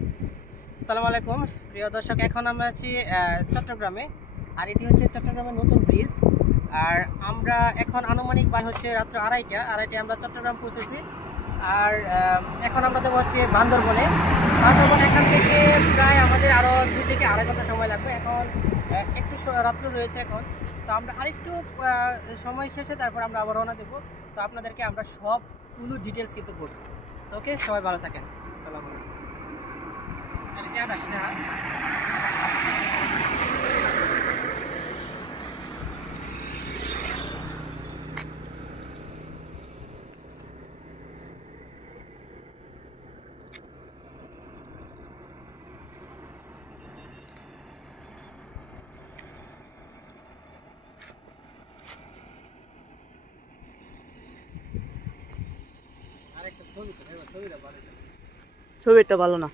আসসালামু আলাইকুম প্রিয় দর্শক, এখন আমরা আছি চট্টগ্রামে। আর এটি হচ্ছে চট্টগ্রামের নতুন ব্রিজ। আর আমরা এখন আনুমানিক হচ্ছে রাত্র আড়াইটা আমরা চট্টগ্রাম পৌঁছেছি। আর এখন আমরা যাবো হচ্ছে বান্দরবনে। এখান থেকে প্রায় আমাদের আরও 2 থেকে আড়াই ঘন্টা সময় লাগবে। এখন একটু রাত্র রয়েছে এখন, তো আমরা আরেকটু সময় শেষে তারপর আমরা আবার রওনা দেবো। তো আপনাদেরকে আমরা সবগুলো ডিটেলস কিন্তু বলবো। তো ওকে, সবাই ভালো থাকেন। আসসালামু আলাইকুম। Ada sudah. ছবিটা ভালো না।